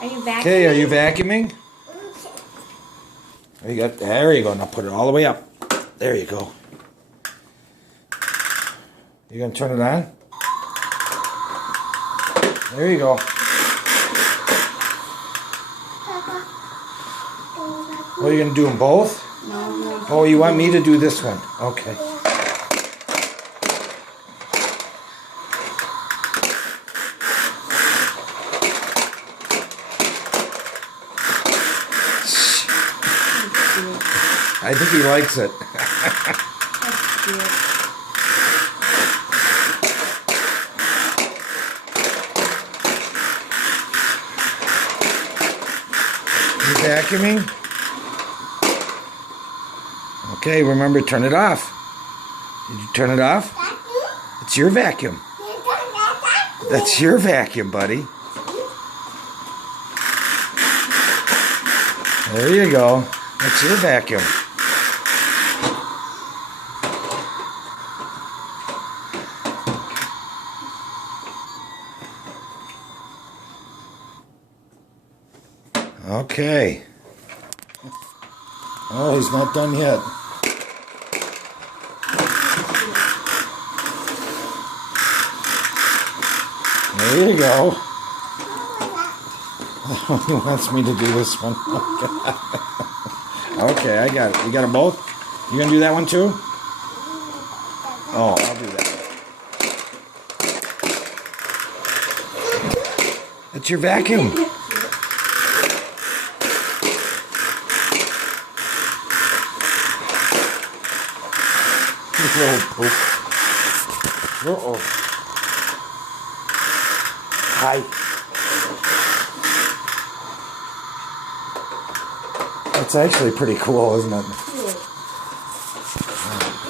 Are you vacuuming? Okay, are you vacuuming? There you go. Now put it all the way up. There you go. You gonna turn it on? There you go. Oh, you're gonna do them both? No. Oh, you want me to do this one? Okay. I think he likes it. That's cute. You vacuuming? Okay, remember, turn it off. Did you turn it off? It's your vacuum. That's your vacuum, buddy. There you go. That's your vacuum. Okay. Oh, he's not done yet. There you go. He wants me to do this one. Okay, I got it. You got them both? You gonna do that one too? Oh, I'll do that. That's your vacuum. Little poop. Uh-oh. Hi. That's actually pretty cool, isn't it?